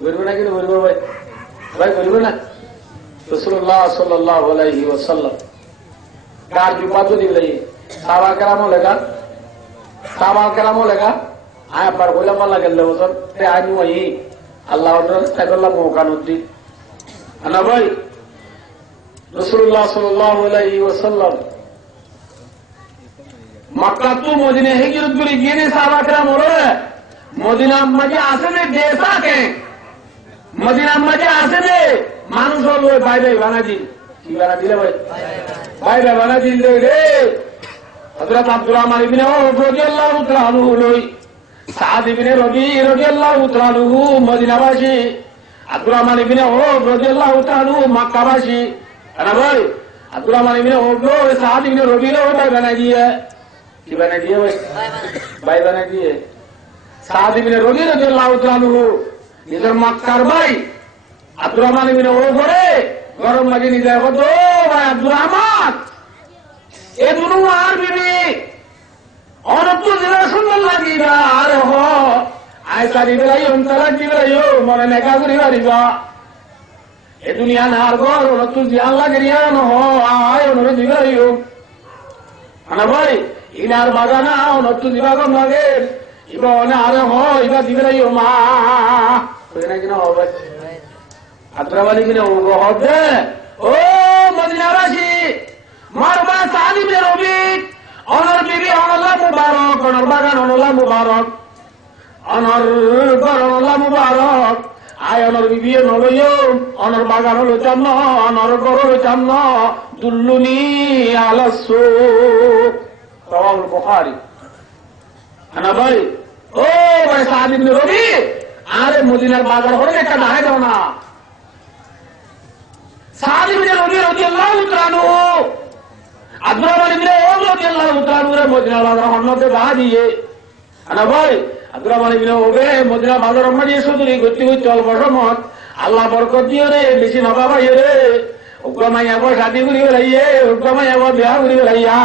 ঘুরবে না কিন্তু ঘুরবে ভাই, ভাই ঘুরবে না। রাসূলুল্লাহ সাল্লাল্লাহু আলাইহি ওয়াসাল্লাম কার বিপদ দিবলাই সাহাবা কেরামও লেখা আয় পার কইলাম আল্লাহ গেল বছর তে আনু আই আল্লাহ তাআলা মওকানুদ্দিন আনা ভাই। রাসূলুল্লাহ সাল্লাল্লাহু আলাইহি ওয়াসাল্লাম মক্কা তো মদিনা হিজরত করে গিয়ে সাহাবা কেরাম ওরে মদিনা মাঝে আসে যে দেশাকে মদিনা মাঝে আসে যে মানুষ হলো ভাই ভাই বানা দিন কি বানা দিলে ভাই ভাই ভাই বানা দিন রে। হযরত আব্দুর রহমান ইবনে আওফ রাদিয়াল্লাহু তাআলা আনহু লই সাদ ইবনে রবি রাদিয়াল্লাহু তাআলা আনহু মদিনাবাসী, আব্দুর রহমান ইবনে আওফ রাদিয়াল্লাহু তাআলা আনহু মক্কাবাসী। আরে ভাই আব্দুর রহমান ইবনে আওফ সাদ ইবনে রবি রে ভাই বানা দিয়ে কি বানা দিয়ে ভাই ভাই বানা দিয়ে সাদ ইবনে রবি রাদিয়াল্লাহু তাআলা আনহু নিজের মক্কার ভাই আব্দুর রহমান ইবনে আওফ করে গরম লাগে নিজে কত ভাই আব্দুর রহমান এ দুনু আর বিবি অনত্য জেলা সুন্দর লাগিবা আর হ আয় সারি বেলাই অন্তরা দিবাইও মনে নেকা করি পারিবা এ দুনিয়া নার ঘর অনত্য জিয়ান লাগিয়া নহ আয় অনুরে দিবাইও আনা ভাই ইনার বাগানা অনত্য দিবাগন লাগে ইবা অনে আরে হ ইবা দিবাইও মা কই না কিনা হবে আদ্রাবালি কিনা হবে ও মদিনাবাসী মারবা সাদ ইবনে রবি অনর বিবি অনলা মুবারক অনর বাগান অনলা মুবারক অনর ঘর অনলা মুবারক আয় অনর বিবি নলইও অনর বাগান হলো চান্ন অনর ঘর হলো চান্ন দুল্লুনি আলা সুক রাওয়াহুল বুখারী। আনা ভাই ও ভাই সাদ ইবনে রবি আরে মদিনার বাজার হলে একটা দাঁড়ায় দাও না। সাদ ইবনে রবি রাদিয়াল্লাহু তাআলা আনহু আব্দুর রহমান ইবনে আওফ রাদিয়াল্লাহু তাআলা আনহু মদিনা বাজার হন্নতে বাহা দিয়ে আনা ভাই আব্দুর রহমান ইবনে আওফ মদিনা বাজার মাঝে সুদূরি গতি হইতে অল্প সময় আল্লাহ বরকত দিয়ে রে বেশি নবা ভাই রে উগ্রমাইয়া শাদি করি বেড়াইয়ে উগ্রমাইয়া বিয়া করি বেড়াইয়া